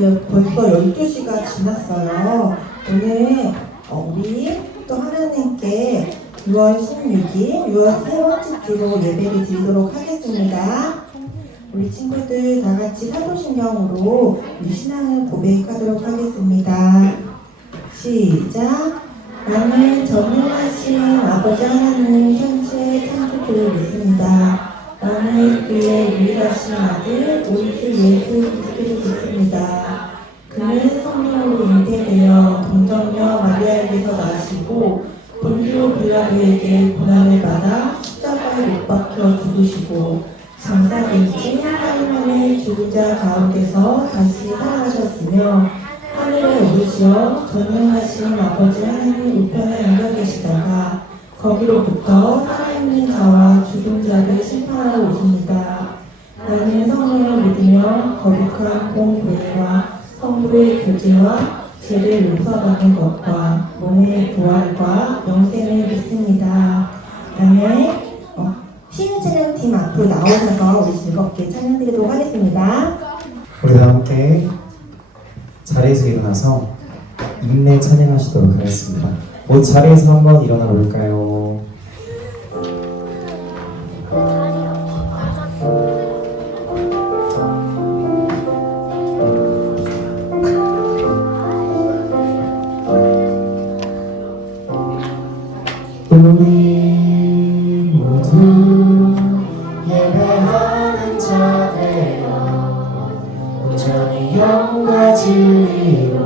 벌써 12시가 지났어요. 오늘 우리 또 하나님께 6월 16일, 6월 세 번째 주로 예배를 드리도록 하겠습니다. 우리 친구들 다 같이 사도신경으로 우리 신앙을 고백하도록 하겠습니다. 시작! 나는 전능하신 아버지 하나님 천지의 창조주를 믿습니다. 나는 그의 유일하신 아들 우리 주 예수 그리스도를 믿습니다. 그는 성령으로 잉태되어 동정녀 마리아에게서 나시고 본디오 빌라도에게 고난을 받아 십자가에 못 박혀 죽으시고 장사된지 8일 만에 죽은 자 가운데서 다시 살아나셨으며 하늘에 오르시어 전능하신 아버지 하나님 우편에 앉아 계시다가 거기로부터 살아있는 자와 죽은 자를 심판하러 오십니다. 나는 성령을 믿으며 거룩한 공교회와 성도의 교제와 죄를 용서받는 것과 몸의 부활과 영생을 믿습니다. 다음에 시인 찬양팀 앞으로 나오셔서 우리 즐겁게 찬양드리도록 하겠습니다. 우리 다 함께 자리에서 일어나서 인내 찬양하시도록 하겠습니다. 모두 자리에서 한번 일어나 볼까요? 우리 모두 예배하는 자 되어 온전히 영과 진리로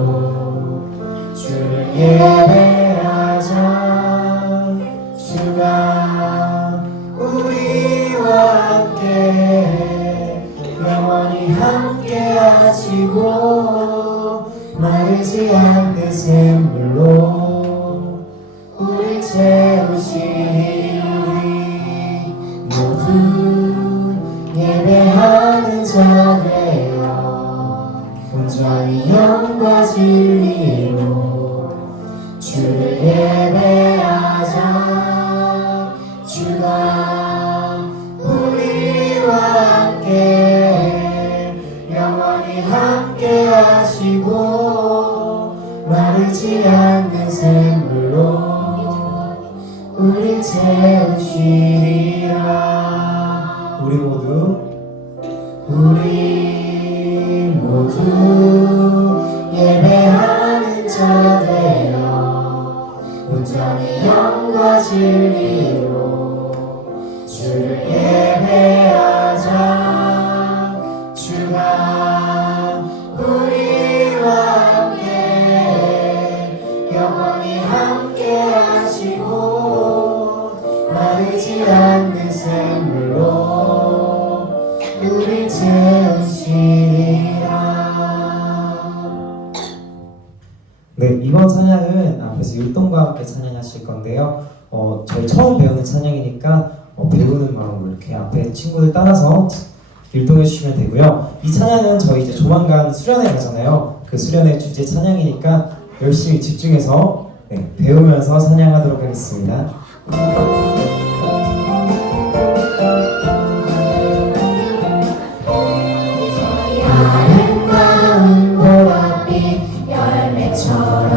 주를 예배하자. 주가 우리와 함께 영원히 함께 하시고 마르지 않는 샘물로 우리 채우시니 우리 모두 예배하는 자 되어 온전히 영과 진리로 주를 예배하자. 주가 우리와 함께 영원히 함께 하시고 마르지 않는 샘물로 우리 채우시리라. 우리 모두 예배하는 자 되어 온전히 영과 진리로 주를 예배하자. 주가 우리와 함께 영원히 함께 하시고 마르지 않는 샘물로 우리 채우시리라. 네, 이번 찬양은 앞에서 율동과 함께 찬양하실 건데요. 저희 처음 배우는 찬양이니까 배우는 마음으로 이렇게 앞에 친구들 따라서 율동해 주시면 되고요. 이 찬양은 저희 이제 조만간 수련회 가잖아요. 그 수련회 주제 찬양이니까 열심히 집중해서 배우면서 찬양하도록 하겠습니다. 아름다운 보랏빛 열매처럼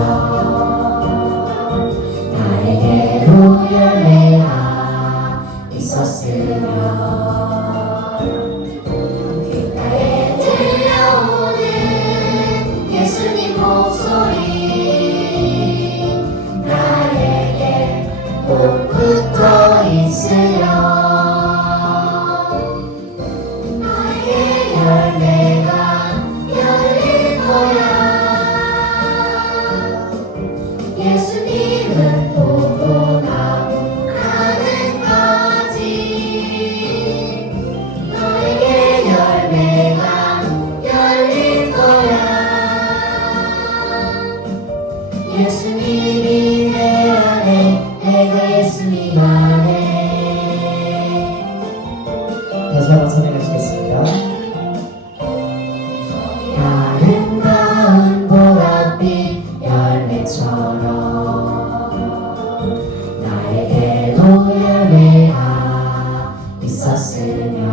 나에게로 열매가 있었으면 귓가에 들려오는 예수님 목소리 나에게 꼭 붙어 있으려 나에게 열매가 열릴 거야. 예수님은 포도나무 가는까지 너에게 열매가 열릴 거야. 예수님이 내 안에 내가 예수님 안에. 다시 한번 찬양하시겠습니다. 아름다운 보랏빛 열매처럼 나에게도 열매가 있었으면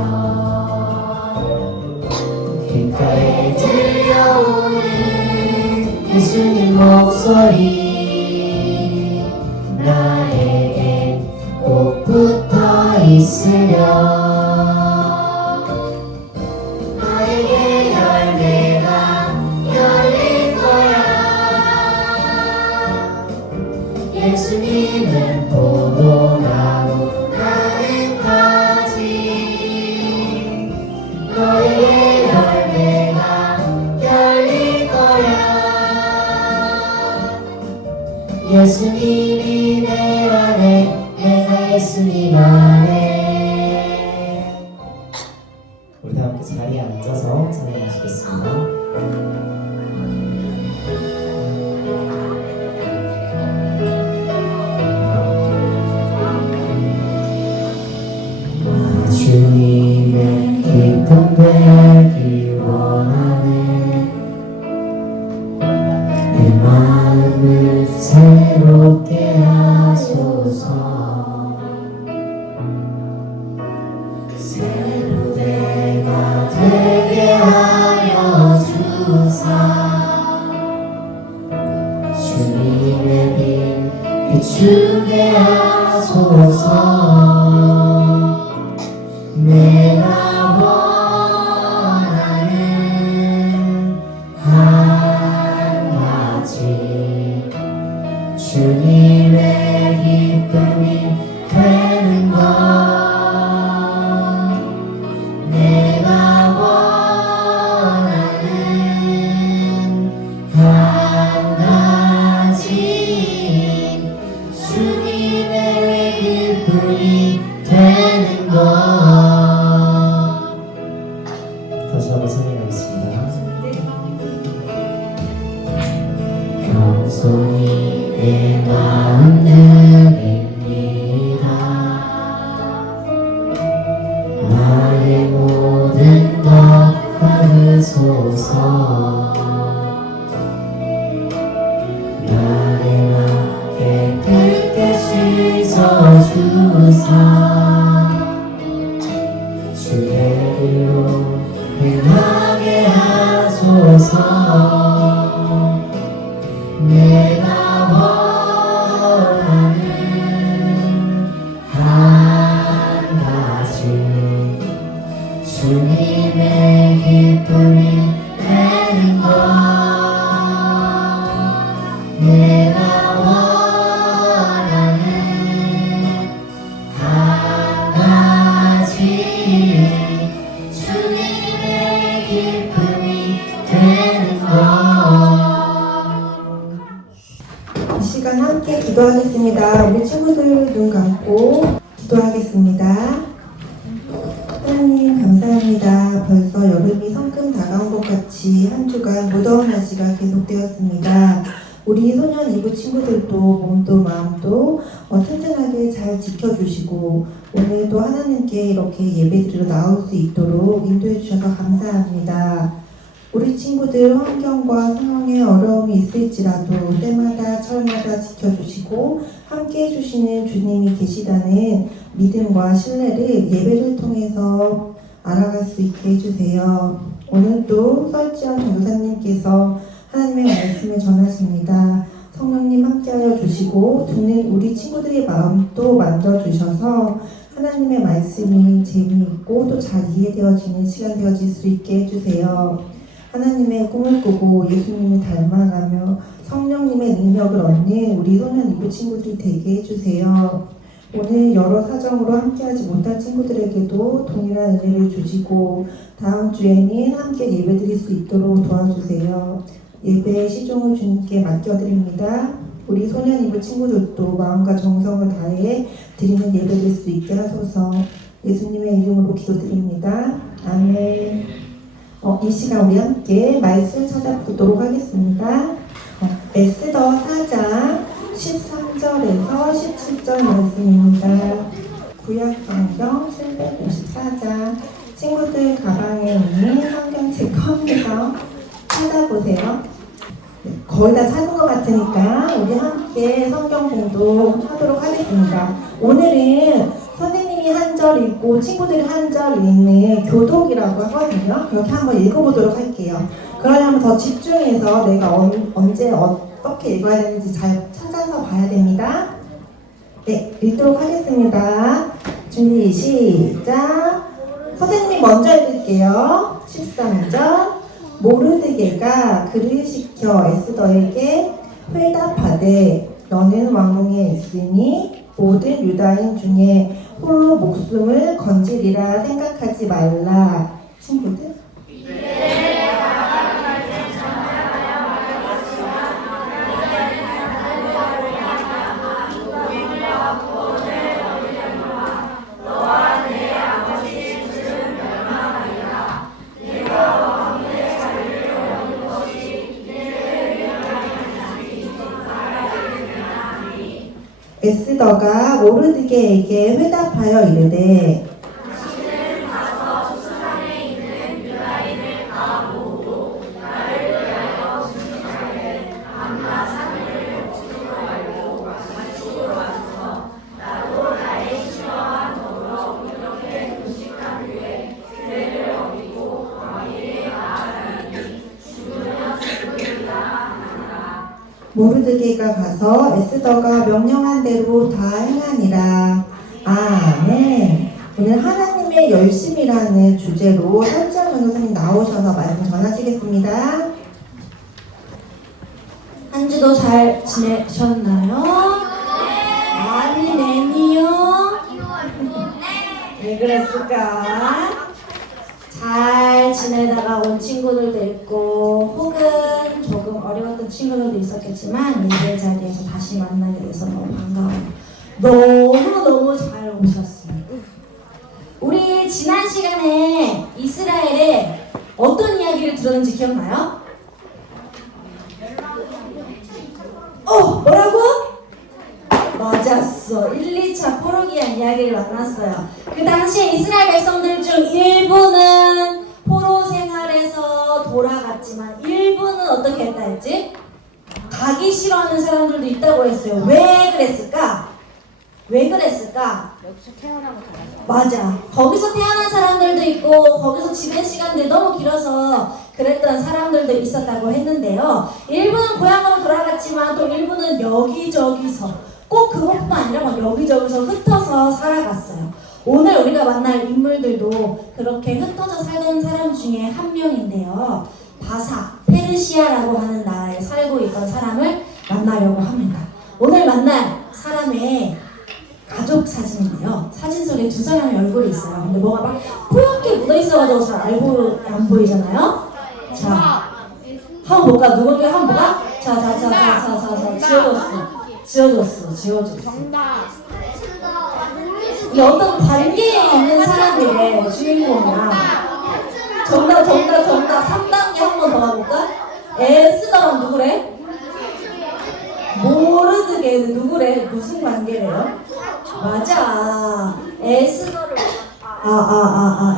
귓가에 들려오는 예수님 목소리 나에게 꼭 붙어 있으려 나에게 열매가 열릴 거야. 예수님은 포도나무 나는 가지 너에게 열매가 열릴 거야. 예수님이 내 안에 내가 예수님 안에. 우리 다 함께 자리에 앉아서 찬양하시겠습니다. 주님의 기쁨 되기 원하네. 내 마음을 새롭게 하소서. 새로 내가 되게 하여 주사. 주님의 빛 비추게 하소서. 내가 원하는 한 가지 주님의 기쁨이 되는 것. 내가 원하는 한 가지 주님의 기쁨이 되는 것. 다시 한번 찬양하겠습니다. 겸손히 내 마음 드립니다. 나의 모든 것 받으소서. 나를 나 깨끗이 씻어주사. 주의 길로 행하게 하소서. 내가 원하는 한 가지 주님의 기쁨이 되는 것. 내가 원하는 한 가지 주님의 기쁨이 되는 것. 이 시간 함께 기도하겠습니다. 우리 친구들 눈 감고 기도하겠습니다. 하나님 감사합니다. 벌써 여름이 성큼 다가온 것 같이 한 주간 무더운 날씨가 계속되었습니다. 우리 소년 이부 친구들도 몸도 마음도 튼튼하게 잘 지켜주시고 오늘도 하나님께 이렇게 예배드리러 나올 수 있도록 인도해 주셔서 감사합니다. 우리 친구들 환경과 상황에 어려움이 있을지라도 때마다 철마다 지켜주시고 함께 해주시는 주님이 계시다는 믿음과 신뢰를 예배를 통해서 알아갈 수 있게 해주세요. 오늘도 설지현 전도사님께서 하나님의 말씀을 전하십니다. 성령님 함께하여 주시고 듣는 우리 친구들의 마음도 만져주셔서 하나님의 말씀이 재미있고 또 잘 이해되어지는 시간 되어질 수 있게 해주세요. 하나님의 꿈을 꾸고 예수님을 닮아가며 성령님의 능력을 얻는 우리 소년 이부 친구들이 되게 해주세요. 오늘 여러 사정으로 함께하지 못한 친구들에게도 동일한 은혜를 주시고 다음 주에는 함께 예배드릴 수 있도록 도와주세요. 예배의 시종을 주님께 맡겨드립니다. 우리 소년 이부 친구들도 마음과 정성을 다해 드리는 예배될 수 있게 하소서. 예수님의 이름으로 기도드립니다. 아멘. 이 시간 우리 함께 말씀 찾아보도록 하겠습니다. 에스더 4장 13절에서 17절 말씀입니다. 구약성경 754장 친구들 가방에 있는 성경책 꺼내서 찾아보세요. 거의 다 찾은 것 같으니까 우리 함께 성경 공부하도록 하겠습니다. 오늘은 선생님이 한 절 읽고 친구들이 한 절 읽는 교독이라고 하거든요. 그렇게 한번 읽어보도록 할게요. 그러려면 더 집중해서 내가 언제 어떻게 읽어야 되는지 잘 찾아서 봐야 됩니다. 네, 읽도록 하겠습니다. 준비 시작. 선생님이 먼저 읽을게요. 13절. 모르드게가 그를 시켜 에스더에게 회답하되 너는 왕궁에 있으니 모든 유다인 중에 홀로 목숨을 건지리라 생각하지 말라. 친구들? 에스더가 모르드게에게 회답하여 이르되 모르드게가 가서 에스더가 명령한 대로 다 행하니라. 아멘. 오늘 하나님의 열심이라는 주제로 설지현 변호사님 나오셔서 말씀 전하시겠습니다. 한 주도 잘 지내셨나요? 많이 내니요? 왜 그랬을까? 잘 지내다가 온 친구들도 있고 혹은 조금 어려웠던 친구들도 있었겠지만 예배 자리에서 다시 만나게 돼서 너무 반가워요. 너무너무 잘 오셨어요. 우리 지난 시간에 이스라엘에 어떤 이야기를 들었는지 기억나요? 뭐라고? 맞았어. 1, 2차 포로기한 이야기를 만났어요. 그 당시에 이스라엘 백성들 중 일부는 포로 생활에서 돌아갔지만 일부는 어떻게 했다 했지? 가기 싫어하는 사람들도 있다고 했어요. 왜 그랬을까? 왜 그랬을까? 맞아. 거기서 태어난 사람들도 있고 거기서 지낸 시간들이 너무 길어서 그랬던 사람들도 있었다고 했는데요. 일부는 고향으로 돌아갔지만 또 일부는 여기저기서 꼭 그것뿐만 아니라 막 여기저기서 흩어서 살아갔어요. 오늘 우리가 만날 인물들도 그렇게 흩어져 살던 사람 중에 한 명인데요. 바사, 페르시아라고 하는 나라에 살고 있던 사람을 만나려고 합니다. 오늘 만날 사람의 가족 사진인데요. 사진 속에 두 사람의 얼굴이 있어요. 근데 뭐가 막 뿌옇게 묻어있어가지고 잘 안 보이잖아요. 자, 한번 볼까? 누군지 한번 볼까? 자, 지워줬어. 정답. 이 어떤 관계에 있는 사람들의 주인공이야. 정답. 3단계 한번 더 가볼까? 에스더랑 누구래? 모르드게는 누구래? 무슨 관계래요? 맞아.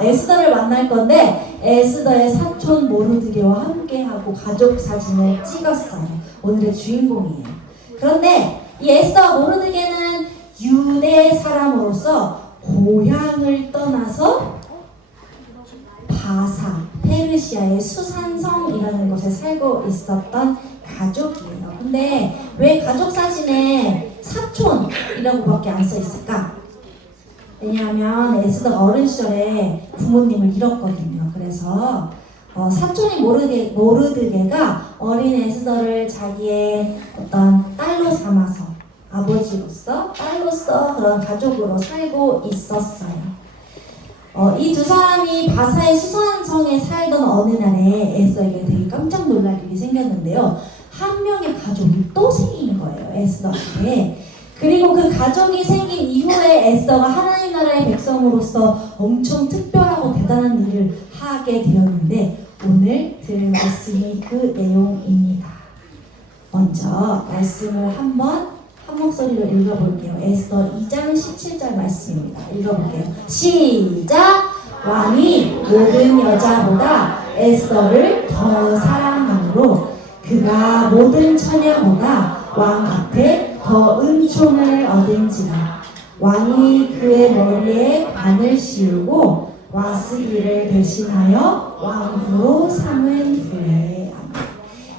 에스더를 만날 건데 에스더의 사촌 모르드게와 함께하고 가족 사진을 찍었어요. 오늘의 주인공이에요. 그런데 이 에스더와 모르드게는 유대 사람으로서 고향을 떠나서 바사, 페르시아의 수산성이라는 곳에 살고 있었던 가족이에요. 근데 왜 가족 사진에 사촌이라고밖에 안 써 있을까? 왜냐하면 에스더가 어린 시절에 부모님을 잃었거든요. 그래서 사촌인 모르드게가 어린 에스더를 자기의 어떤 딸로 삼아서 아버지로서 딸로서 그런 가족으로 살고 있었어요. 이 두 사람이 바사의 수산성에 살던 어느 날에 에스더에게 되게 깜짝 놀랄 일이 생겼는데요. 한 명의 가족이 또 생긴 거예요. 에스더한테. 그리고 그 가족이 생긴 이후에 에스더가 하나님 나라의 백성으로서 엄청 특별하고 대단한 일을 하게 되었는데 오늘 들을 말씀이 그 내용입니다. 먼저 말씀을 한 목소리로 읽어볼게요. 에스더 2장 17절 말씀입니다. 읽어볼게요. 시작! 왕이 모든 여자보다 에스더를 더 사랑함으로 그가 모든 처녀보다 왕 앞에 더 은총을 얻은지라. 왕이 그의 머리에 관을 씌우고 와스기를 대신하여 왕으로 삼은 후에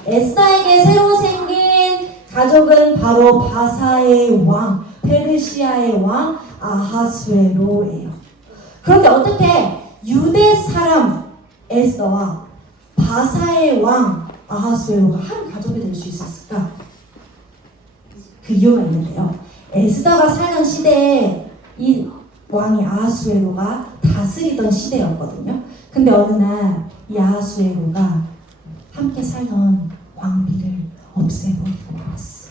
에스더에게 새로 생긴 가족은 바로 바사의 왕, 페르시아의 왕 아하수에로예요. 그런데 어떻게 유대 사람 에스더와 바사의 왕 아하수에로가 한 가족이 될 수 있었을까? 그 이유가 있는데요. 에스더가 살던 시대에 이 왕이 아하수에로가 다스리던 시대였거든요. 근데 어느 날 이 아하수에로가 함께 살던 왕비를 없애버리고 말았어.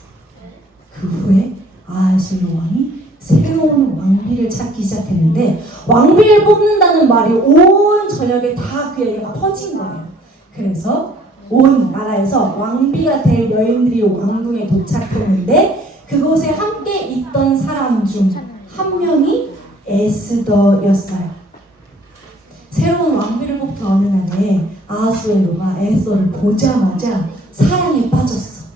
그 후에 아하수에로 왕이 새로운 왕비를 찾기 시작했는데 왕비를 뽑는다는 말이 온 전역에 다 그 얘기가 퍼진 거예요. 그래서 온 나라에서 왕비가 될 여인들이 왕궁에 도착했는데 그곳에 함께 있던 사람 중 한 명이 에스더였어요. 새로운 왕비를 뽑던 어느 날에 아하수에로가 에스더를 보자마자 사랑에 빠졌어.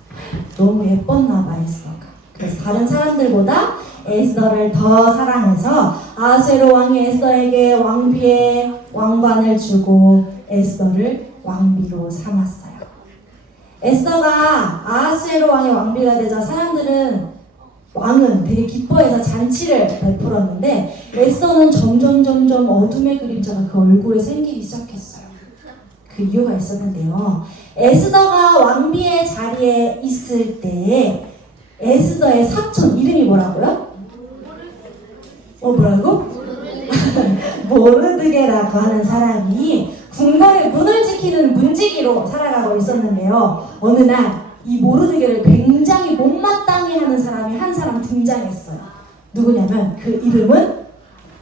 너무 예뻤나 봐 에스더가. 그래서 다른 사람들보다 에스더를 더 사랑해서 아하수에로 왕이 에스더에게 왕비의 왕관을 주고 에스더를 왕비로 삼았어요. 에스더가 아하수에로 왕의 왕비가 되자 왕은 되게 기뻐해서 잔치를 베풀었는데 에스더는 점점 어둠의 그림자가 그 얼굴에 생기기 시작했어요. 그 이유가 있었는데요. 에스더가 왕비의 자리에 있을 때 에스더의 사촌 이름이 뭐라고요? 뭐라고? 모르드게라고 하는 사람이 궁궐의 문을 지키는 문지기로 살아가고 있었는데요. 어느 날 이 모르드게를 굉장히 못마땅해 하는 사람이 한 사람 등장했어요. 누구냐면 그 이름은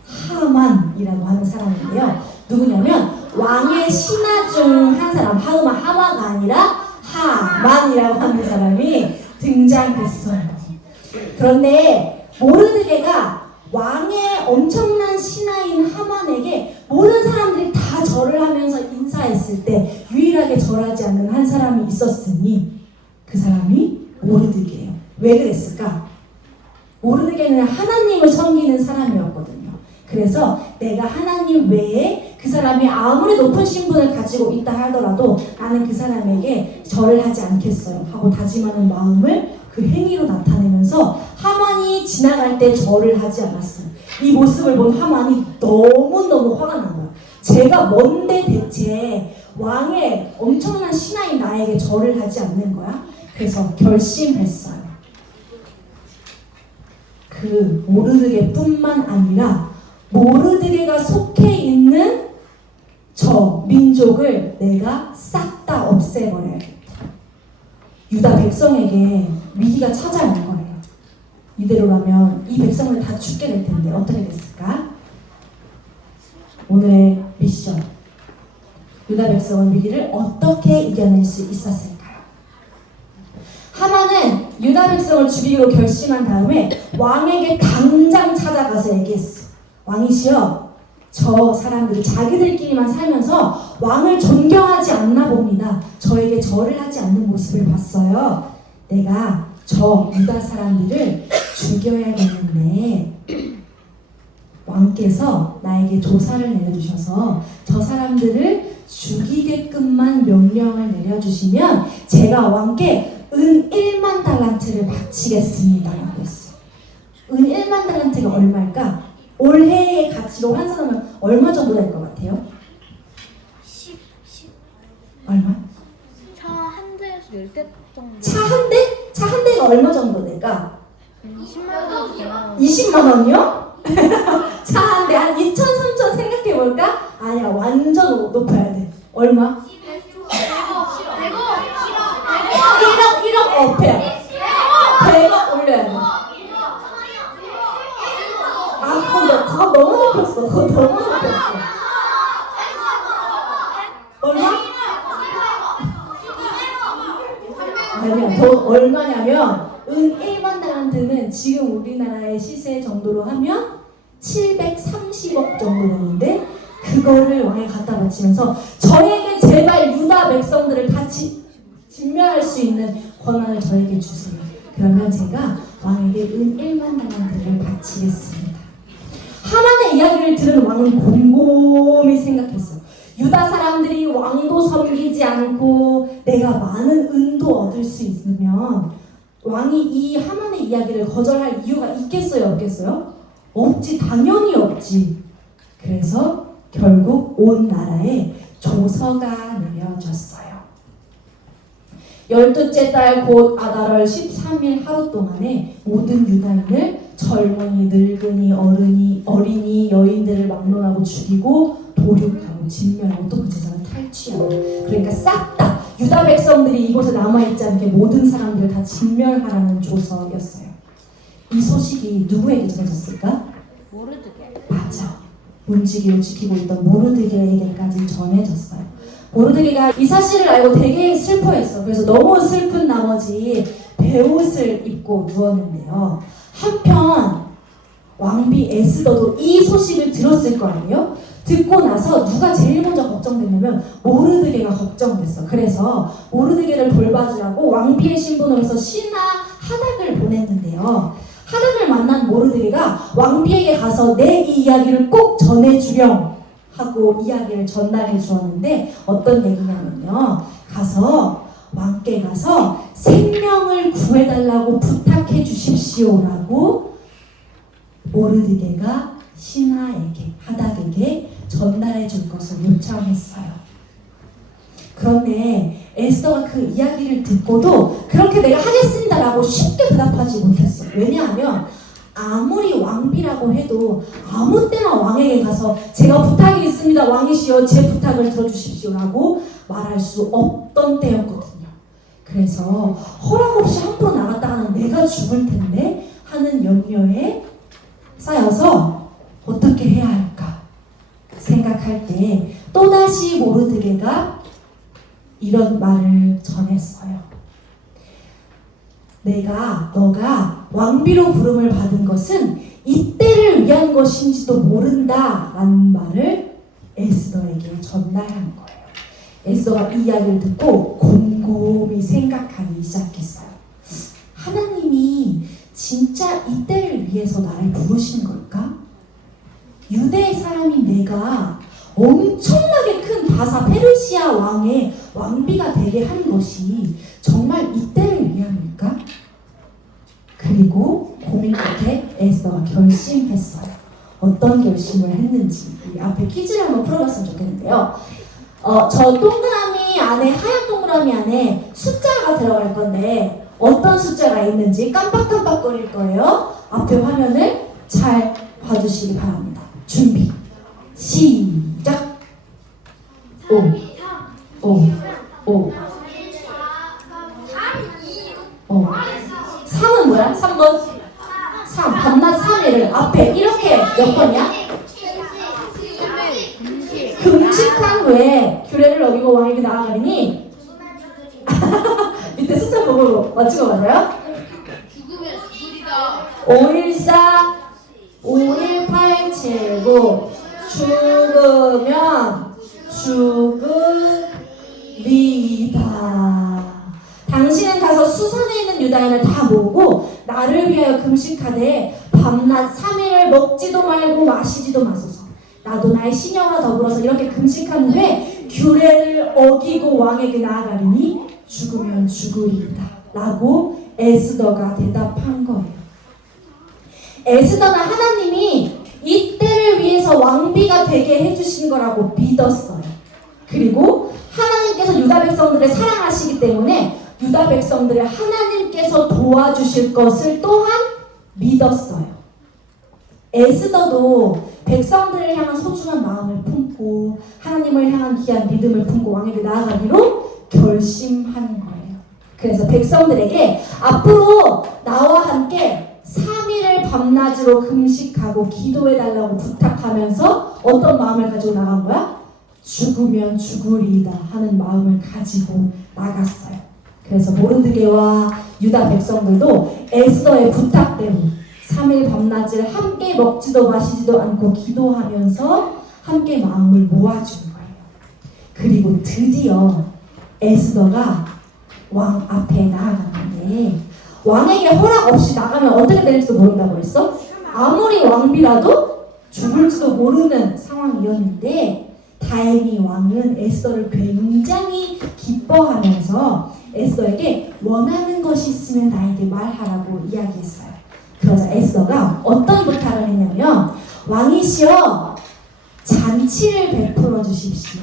하만이라고 하는 사람인데요. 누구냐면 왕의 신하 중 한 사람, 하마가 아니라 하만이라고 하는 사람이 등장했어요. 그런데 모르드게가 왕의 엄청난 신하인 하만에게 모든 사람들이 다 절을 하면서 인사했을 때 유일하게 절하지 않는 한 사람이 있었으니 그 사람이 모르드게예요. 왜 그랬을까? 모르드게는 하나님을 섬기는 사람이었거든요. 그래서 내가 하나님 외에 그 사람이 아무리 높은 신분을 가지고 있다 하더라도 나는 그 사람에게 절을 하지 않겠어요 하고 다짐하는 마음을 그 행위로 나타내면서 하만이 지나갈 때 절을 하지 않았어요. 이 모습을 본 하만이 너무너무 화가 난 거야. 제가 뭔데 대체 왕의 엄청난 신하인 나에게 절을 하지 않는 거야? 그래서 결심했어요. 그 모르드게뿐만 아니라 모르드게가 속해 있는 저 민족을 내가 싹 다 없애버려야겠다. 유다 백성에게 위기가 찾아올 거예요. 이대로라면 이 백성을 다 죽게 될 텐데 어떻게 됐을까? 오늘의 미션. 유다 백성은 위기를 어떻게 이겨낼 수 있었을까요? 하만은 유다 백성을 죽이기로 결심한 다음에 왕에게 당장 찾아가서 얘기했어. 왕이시여, 저 사람들이 자기들끼리만 살면서 왕을 존경하지 않나 봅니다. 저에게 절을 하지 않는 모습을 봤어요. 내가 저 유다 사람들을 죽여야 되는데 왕께서 나에게 조사를 내려주셔서 저 사람들을 죽이게끔만 명령을 내려주시면 제가 왕께 은 1만 달란트를 바치겠습니다 라고 했어요. 은 1만 달란트가 얼마일까? 올해의 가치로 환산하면 얼마 정도 될 것 같아요? 10 얼마? 차 한 대에서 10대 정도. 차 한 대? 차 한 대가 얼마 정도 될까? 20만 원 되나? 20만 원이요? 차 한 대 한 2천, 3천 생각해볼까? 아니야, 완전 높아야 돼. 얼마? 1억 업해야 돼. 100억 올려야 돼. 그거 너무 높였어. 그거 너무 높였어. 얼마? 아니야, 더 얼마냐면 은 1만 달란트는 지금 우리나라의 시세 정도로 하면 730억 정도 되는데 그거를 왕에 갖다 바치면서 저에게 제발 유다 백성들을 다 진멸할 수 있는 권한을 저에게 주세요. 그러면 제가 왕에게 은 1만 달란트를 바치겠습니다. 하만의 이야기를 들은 왕은 곰곰이 생각했어요. 유다 사람들이 왕도 섬기지 않고 내가 많은 은도 얻을 수 있으면 왕이 이 하만의 이야기를 거절할 이유가 있겠어요, 없겠어요? 없지, 당연히 없지. 그래서 결국 온 나라에 조서가 내려졌어요. 12째 달 곧 아달월 13일 하루 동안에 모든 유다인을 젊은이, 늙은이, 어린이, 여인들을 막론하고 죽이고 도륙하고 진멸하고 또 그 재산을 탈취하고, 그러니까 싹 다 유다 백성들이 이곳에 남아있지 않게 모든 사람들을 다 진멸하라는 조서였어요. 이 소식이 누구에게 전해졌을까? 모르드게. 맞아. 문지기를 지키고 있던 모르드게에게까지 전해졌어요. 모르드게가 이 사실을 알고 되게 슬퍼했어. 그래서 너무 슬픈 나머지 베옷을 입고 누웠는데요. 한편 왕비 에스더도 이 소식을 들었을 거 아니에요? 듣고 나서 누가 제일 먼저 걱정됐냐면 모르드게가 걱정됐어. 그래서 모르드게를 돌봐주라고 왕비의 신분으로서 신하 하닥을 보냈는데요. 하닥을 만난 모르드게가 왕비에게 가서 내 이 이야기를 꼭 전해주렴 하고 이야기를 전달해 주었는데, 어떤 얘기냐면요, 가서 왕께 가서 생명을 구해달라고 부탁해 주십시오라고 모르드게가 신하에게, 하닥에게 전달해 줄 것을 요청했어요. 그런데 에스더가 그 이야기를 듣고도 그렇게 내가 하겠습니다라고 쉽게 대답하지 못했어. 왜냐하면 아무리 왕비라고 해도 아무 때나 왕에게 가서 제가 부탁이 있습니다, 왕이시여 제 부탁을 들어주십시오라고 말할 수 없던 때였거든요. 그래서 허락 없이 함부로 나갔다가는 내가 죽을 텐데 하는 염려에 쌓여서 어떻게 해야 할까 생각할 때 또다시 모르드게가 이런 말을 전했어요. 너가 왕비로 부름을 받은 것은 이때를 위한 것인지도 모른다 라는 말을 에스더에게 전달한 거예요. 에스더가 이 이야기를 듣고 곰곰이 생각하기 시작했어요. 하나님이 진짜 이때를 위해서 나를 부르신 걸까? 유대 사람인 내가 엄청나게 큰 바사 페르시아 왕의 왕비가 되게 한 것이 정말 이때를 위함일까? 그리고 고민 끝에 에스더가 결심했어요. 어떤 결심을 했는지 이 앞에 퀴즈를 한번 풀어봤으면 좋겠는데요. 저 동그라미 안에, 하얀 동그라미 안에 숫자가 들어갈 건데 어떤 숫자가 있는지 깜빡깜빡거릴 거예요. 앞에 화면을 잘 봐주시기 바랍니다. 준비 시작. 3은 뭐야? 3번 3 밤낮 3일을 앞에 이렇게 몇 번이야? 금식한 후에 규례를 어기고 왕에게 나아가리니 밑에 숫자 보고 맞추고 맞아요? 514 518 7고 죽으면 죽으리다. 당신은 가서 수산에 있는 유다인을 다 모으고 나를 위하여 금식하되 밤낮 3일을 먹지도 말고 마시지도 마소서. 나도 나의 신령과 더불어서 이렇게 금식한 후에 규례를 어기고 왕에게 나아가리니 죽으면 죽으리이다 라고 에스더가 대답한 거예요. 에스더는 하나님이 이때를 위해서 왕비가 되게 해주신 거라고 믿었어요. 그리고 하나님께서 유다 백성들을 사랑하시기 때문에 유다 백성들을 하나님께서 도와주실 것을 또한 믿었어요. 에스더도 백성들을 향한 소중한 마음을 품고 하나님을 향한 귀한 믿음을 품고 왕에게 나아가기로 결심한 거예요. 그래서 백성들에게 앞으로 나와 함께 3일을 밤낮으로 금식하고 기도해달라고 부탁하면서 어떤 마음을 가지고 나간 거야? 죽으면 죽으리이다 하는 마음을 가지고 나갔어요. 그래서 모르드게와 유다 백성들도 에스더의 부탁대로 3일 밤낮을 함께 먹지도 마시지도 않고 기도하면서 함께 마음을 모아준 거예요. 그리고 드디어 에스더가 왕 앞에 나아갔는데 왕에게 허락 없이 나가면 어떻게 될지도 모른다고 했어? 아무리 왕비라도 죽을지도 모르는 상황이었는데 다행히 왕은 에스더를 굉장히 기뻐하면서 에스더에게 원하는 것이 있으면 나에게 말하라고 이야기했어요. 그러자 에스더가 어떤 부탁을 했냐면 왕이시여 잔치를 베풀어 주십시오.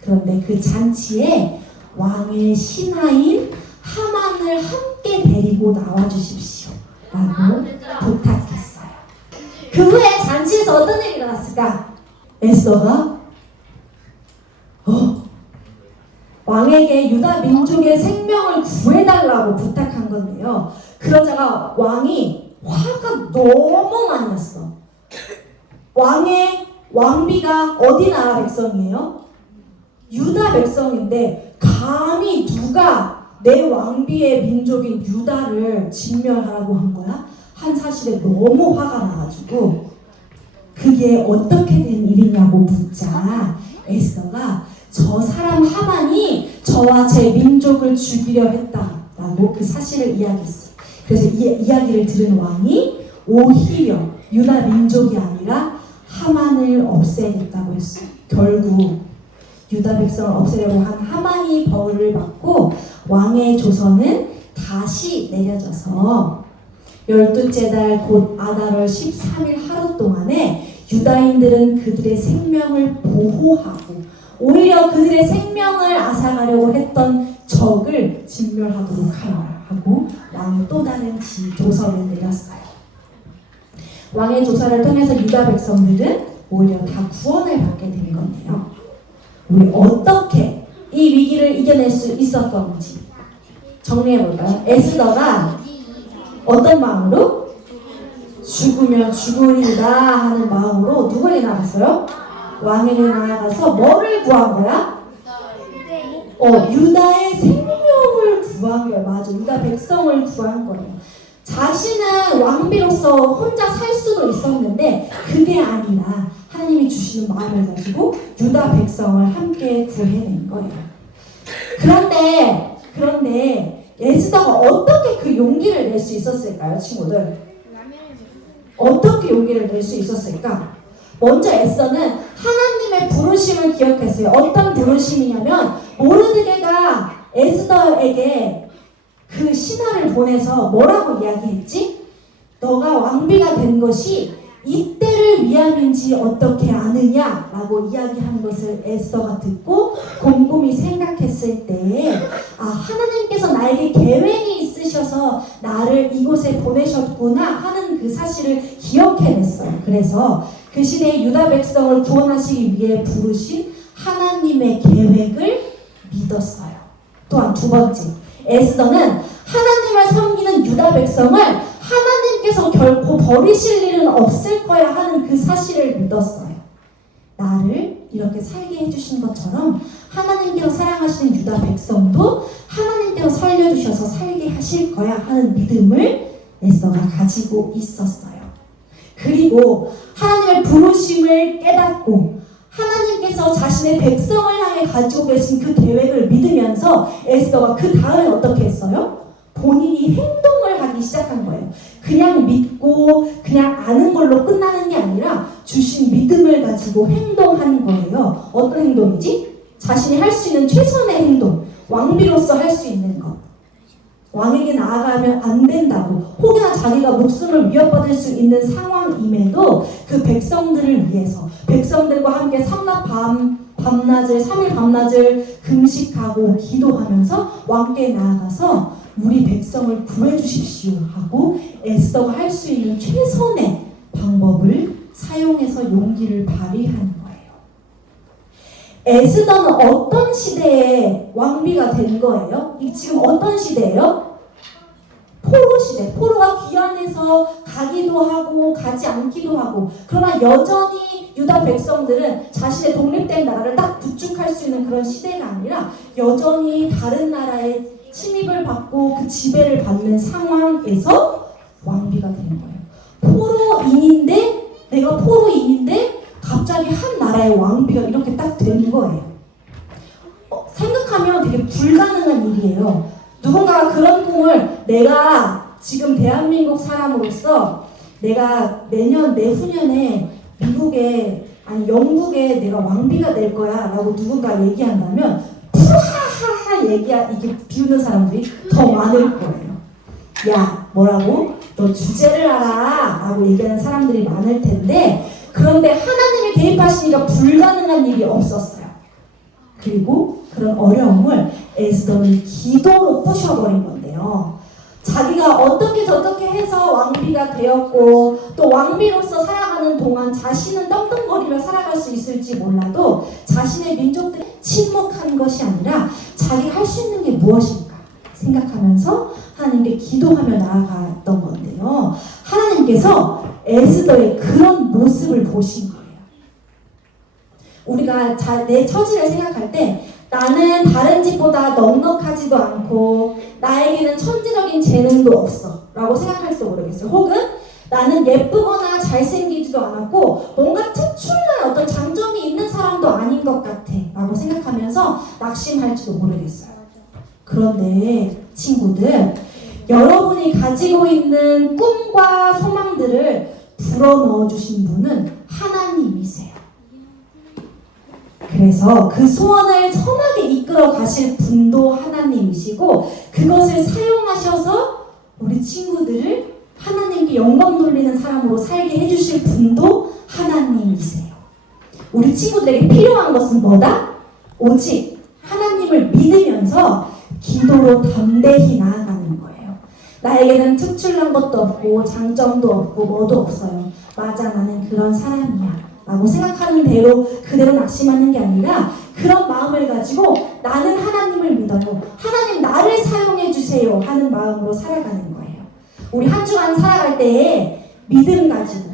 그런데 그 잔치에 왕의 신하인 하만을 함께 데리고 나와 주십시오 라고 부탁했어요. 그 후에 잔치에서 어떤 일이 일어났을까? 에스더가 왕에게 유다 민족의 생명을 구해달라고 부탁한 건데요. 그러자가 왕이 화가 너무 많이 났어. 왕의 왕비가 어디 나라 백성이에요? 유다 백성인데 감히 누가 내 왕비의 민족인 유다를 진멸하라고 한 거야? 한 사실에 너무 화가 나가지고 그게 어떻게 된 일이냐고 묻자 에스더가 저 사람 하만이 저와 제 민족을 죽이려 했다라고 그 사실을 이야기했어요. 그래서 이 이야기를 들은 왕이 오히려 유다 민족이 아니라 하만을 없애겠다고 했어요. 결국 유다 백성을 없애려고 한 하만이 벌을 받고 왕의 조선은 다시 내려져서 12째 달 곧 아달월 13일 하루 동안에 유다인들은 그들의 생명을 보호하고 오히려 그들의 생명을 앗아가려고 했던 적을 진멸하도록 하고 왕이 또 다른 조서를 내렸어요. 왕의 조사를 통해서 유다 백성들은 오히려 다 구원을 받게 된 건데요. 우리 어떻게 이 위기를 이겨낼 수 있었던지 정리해볼까요? 에스더가 어떤 마음으로? 죽으면 죽으리다 하는 마음으로 누구에게 나갔어요? 왕에게 나아가서 뭐를 구한 거야? 유다의 생명을 구한 거예요. 맞아. 유다 백성을 구한 거예요. 자신은 왕비로서 혼자 살 수도 있었는데 그게 아니라 하나님이 주시는 마음을 가지고 유다 백성을 함께 구해낸 거예요. 그런데 에스더가 어떻게 그 용기를 낼 수 있었을까요, 친구들? 어떻게 용기를 낼 수 있었을까? 먼저 에스더는 하나님의 부르심을 기억했어요. 어떤 부르심이냐면 모르드게가 에스더에게 그 신하를 보내서 뭐라고 이야기했지? 너가 왕비가 된 것이 이때를 위함인지 어떻게 아느냐? 라고 이야기한 것을 에스더가 듣고 곰곰이 생각했을 때 하나님께서 나에게 계획이 있으셔서 나를 이곳에 보내셨구나 하는 그 사실을 기억해냈어요. 그래서 그 시대의 유다 백성을 구원하시기 위해 부르신 하나님의 계획을 믿었어요. 또한 두 번째, 에스더는 하나님을 섬기는 유다 백성을 하나님께서 결코 버리실 일은 없을 거야 하는 그 사실을 믿었어요. 나를 이렇게 살게 해주신 것처럼 하나님께서 사랑하시는 유다 백성도 하나님께서 살려주셔서 살게 하실 거야 하는 믿음을 에스더가 가지고 있었어요. 그리고 하나님의 부르심을 깨닫고 하나님께서 자신의 백성을 향해 가지고 계신 그 계획을 믿으면서 에스더가 그 다음에 어떻게 했어요? 본인이 행동을 하기 시작한 거예요. 그냥 믿고 그냥 아는 걸로 끝나는 게 아니라 주신 믿음을 가지고 행동하는 거예요. 어떤 행동이지? 자신이 할 수 있는 최선의 행동, 왕비로서 할 수 있는 것. 왕에게 나아가면 안 된다고 혹여나 자기가 목숨을 위협받을 수 있는 상황임에도 그 백성들을 위해서 백성들과 함께 밤낮을 3일 밤낮을 금식하고 기도하면서 왕께 나아가서 우리 백성을 구해주십시오 하고 에스더가 할 수 있는 최선의 방법을 사용해서 용기를 발휘하는 거예요. 에스더는 어떤 시대에 왕비가 된 거예요? 지금 어떤 시대예요? 포로 시대. 포로가 귀환해서 가기도 하고 가지 않기도 하고 그러나 여전히 유다 백성들은 자신의 독립된 나라를 딱 구축할 수 있는 그런 시대가 아니라 여전히 다른 나라의 침입을 받고 그 지배를 받는 상황에서 왕비가 되는 거예요. 포로인인데 내가 포로인인데 갑자기 한 나라의 왕비가 이렇게 딱 되는 거예요. 생각하면 되게 불가능한 일이에요. 누군가가 그런 꿈을 내가 지금 대한민국 사람으로서 내가 내후년에 미국에 아니 영국에 내가 왕비가 될 거야 라고 누군가 얘기한다면 푸하하하 이게 비웃는 사람들이 더 많을 거예요. 야 뭐라고? 너 주제를 알아 라고 얘기하는 사람들이 많을 텐데 그런데 하나님이 개입하시니까 불가능한 일이 없었어요. 그리고 그런 어려움을 에스더는 기도로 부셔버린 건데요. 자기가 어떻게 저렇게 해서 왕비가 되었고 또 왕비로서 살아가는 동안 자신은 떵떵거리며 살아갈 수 있을지 몰라도 자신의 민족들이 침묵한 것이 아니라 자기가 할 수 있는 게 무엇인가 생각하면서 하나님께 기도하며 나아갔던 건데요. 하나님께서 에스더의 그런 모습을 보신 거예요. 우리가 내 처지를 생각할 때 나는 다른 집보다 넉넉하지도 않고 나에게는 천재적인 재능도 없어 라고 생각할지도 모르겠어요. 혹은 나는 예쁘거나 잘생기지도 않았고 뭔가 특출난 어떤 장점이 있는 사람도 아닌 것 같아 라고 생각하면서 낙심할지도 모르겠어요. 그런데 친구들, 여러분이 가지고 있는 꿈과 소망들을 불어넣어 주신 분은 하나님이세요. 그래서 그 소원을 선하게 이끌어 가실 분도 하나님이시고 그것을 사용하셔서 우리 친구들을 하나님께 영광 돌리는 사람으로 살게 해주실 분도 하나님이세요. 우리 친구들에게 필요한 것은 뭐다? 오직 하나님을 믿으면서 기도로 담대히 나아가는 거예요. 나에게는 특출난 것도 없고 장점도 없고 뭐도 없어요. 맞아, 나는 그런 사람이야 라고 생각하는 대로 그대로 낙심하는 게 아니라 그런 마음을 가지고 나는 하나님을 믿어요. 하나님 나를 사용해 주세요 하는 마음으로 살아가는 거예요. 우리 한 주간 살아갈 때에 믿음 가지고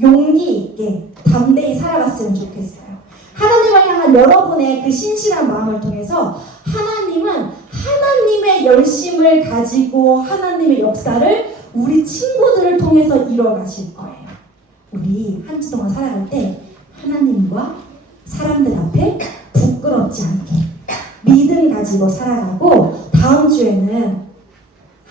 용기 있게 담대히 살아갔으면 좋겠어요. 하나님을 향한 여러분의 그 신실한 마음을 통해서 하나님은 하나님의 열심을 가지고 하나님의 역사를 우리 친구들을 통해서 이뤄가실 거예요. 우리 한 주 동안 살아갈 때 하나님과 사람들 앞에 부끄럽지 않게 믿음 가지고 살아가고 다음 주에는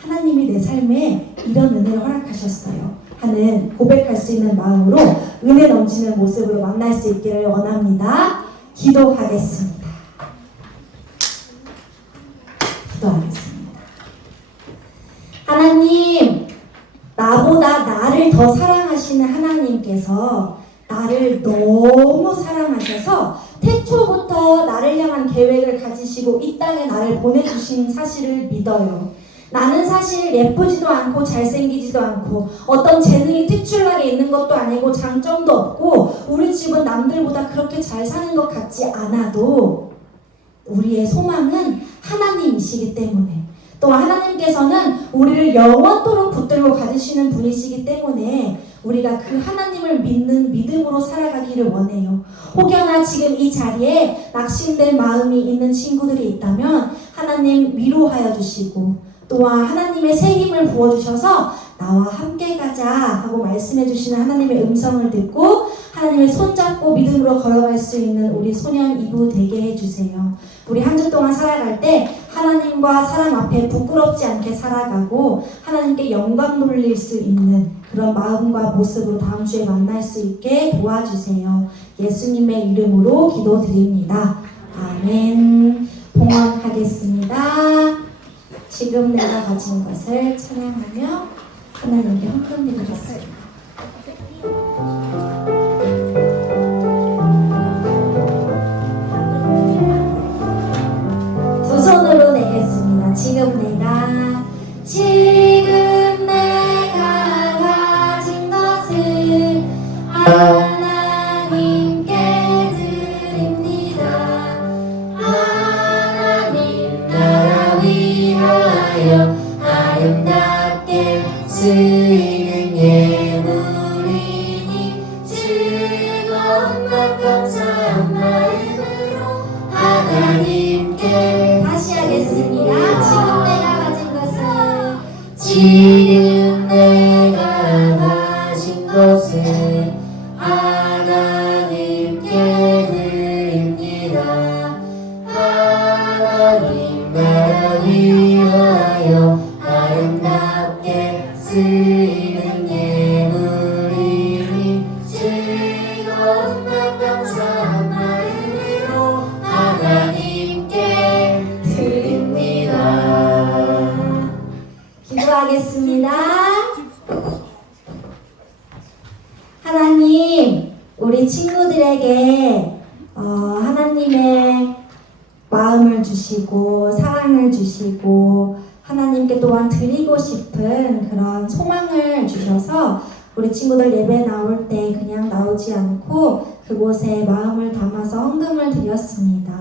하나님이 내 삶에 이런 은혜를 허락하셨어요 하는 고백할 수 있는 마음으로 은혜 넘치는 모습으로 만날 수 있기를 원합니다. 기도하겠습니다. 기도하겠습니다. 하나님, 나보다 나를 더 사랑하시는 하나님께서 나를 너무 사랑하셔서 태초부터 나를 향한 계획을 가지시고 이 땅에 나를 보내주신 사실을 믿어요. 나는 사실 예쁘지도 않고 잘생기지도 않고 어떤 재능이 특출나게 있는 것도 아니고 장점도 없고 우리 집은 남들보다 그렇게 잘 사는 것 같지 않아도 우리의 소망은 하나님이시기 때문에 또 하나님께서는 우리를 영원토록 붙들고 가지시는 분이시기 때문에 우리가 그 하나님을 믿는 믿음으로 살아가기를 원해요. 혹여나 지금 이 자리에 낙심된 마음이 있는 친구들이 있다면 하나님 위로하여 주시고 또한 하나님의 새 힘을 부어주셔서 나와 함께 가자 하고 말씀해 주시는 하나님의 음성을 듣고 하나님의 손잡고 믿음으로 걸어갈 수 있는 우리 소년 이구 되게 해주세요. 우리 한 주 동안 살아갈 때 하나님과 사람 앞에 부끄럽지 않게 살아가고 하나님께 영광 돌릴 수 있는 그런 마음과 모습으로 다음 주에 만날 수 있게 도와주세요. 예수님의 이름으로 기도드립니다. 아멘. 봉헌하겠습니다. 지금 내가 가진 것을 찬양하며 하나님께 헌금 드리겠습니다. 두 손으로 내겠습니다. 지금 내가 가진 것을 하나님께 드립니다. 하나님 나라 위하여 아름답게 쓰이는 예물이니 즐거운 맘 감사한 마음으로 하나님께 다시 하겠습니다. 지금 내가 가진 것을 하나님께 드립니다. 하나님 나라 위하여 아름답게 쓰이는 예물이니 즐거운 맘 기도하겠습니다. 하나님, 우리 친구들에게 하나님의 마음을 주시고 사랑을 주시고 하나님께 또한 드리고 싶은 그런 소망을 주셔서 우리 친구들 예배 나올 때 그냥 나오지 않고 그곳에 마음을 담아서 헌금을 드렸습니다.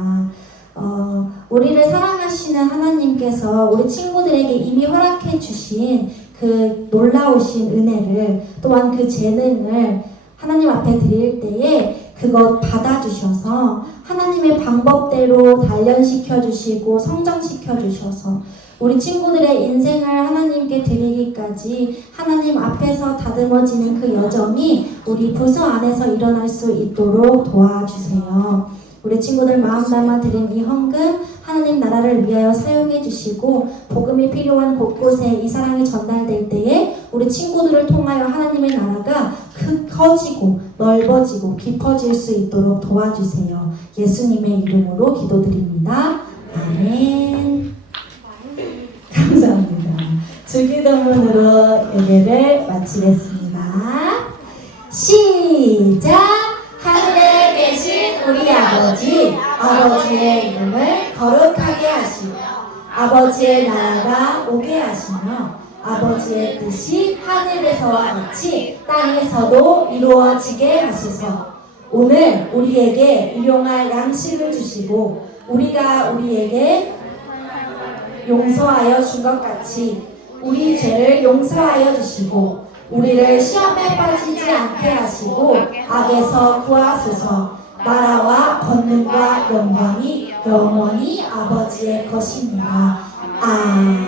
우리를 사랑하시는 하나님께서 우리 친구들에게 이미 허락해 주신 그 놀라우신 은혜를 또한 그 재능을 하나님 앞에 드릴 때에 그것 받아주셔서 하나님의 방법대로 단련시켜 주시고 성장시켜 주셔서 우리 친구들의 인생을 하나님께 드리기까지 하나님 앞에서 다듬어지는 그 여정이 우리 부서 안에서 일어날 수 있도록 도와주세요. 우리 친구들 마음 담아 드린 이 헌금 하나님 나라를 위하여 사용해 주시고 복음이 필요한 곳곳에 이 사랑이 전달될 때에 우리 친구들을 통하여 하나님의 나라가 커지고 넓어지고 깊어질 수 있도록 도와주세요. 예수님의 이름으로 기도드립니다. 아멘. 감사합니다. 주기도문으로 예배를 마치겠습니다. 시작! 하늘에 계신 우리 아버지, 아버지의 이름을 거룩하게 하시며 아버지의 나라가 오게 하시며 아버지의 뜻이 하늘에서와 같이 땅에서도 이루어지게 하소서. 오늘 우리에게 일용할 양식을 주시고 우리가 우리에게 용서하여 준 것 같이 우리 죄를 용서하여 주시고 우리를 시험에 빠지지 않게 하시고 악에서 구하소서. 나라와 권능과 영광이 영원히 아버지의 것입니다. 아멘.